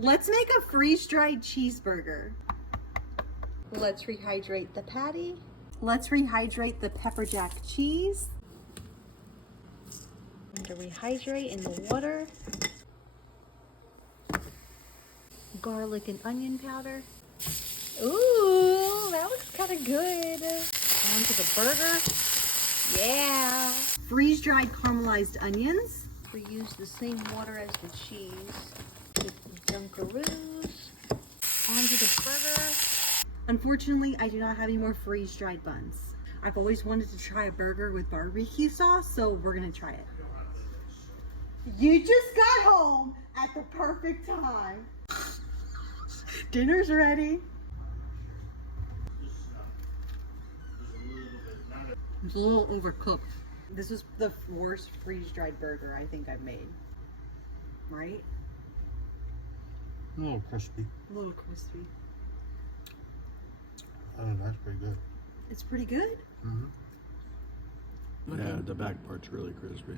Let's make a freeze-dried cheeseburger. Let's rehydrate the patty. Let's rehydrate the pepper jack cheese. And to rehydrate in the water. Garlic and onion powder. Ooh, that looks kind of good. Onto the burger. Yeah. Freeze-dried caramelized onions. We use the same water as the cheese. Get the Dunkaroos. Onto the burger. Unfortunately, I do not have any more freeze-dried buns. I've always wanted to try a burger with barbecue sauce, so we're gonna try it. You just got home at the perfect time. Dinner's ready. It's a little overcooked. This is the worst freeze-dried burger I think I've made. Right? A little crispy. A little crispy. Oh, that's pretty good. It's pretty good? Mm-hmm. Yeah, the back part's really crispy.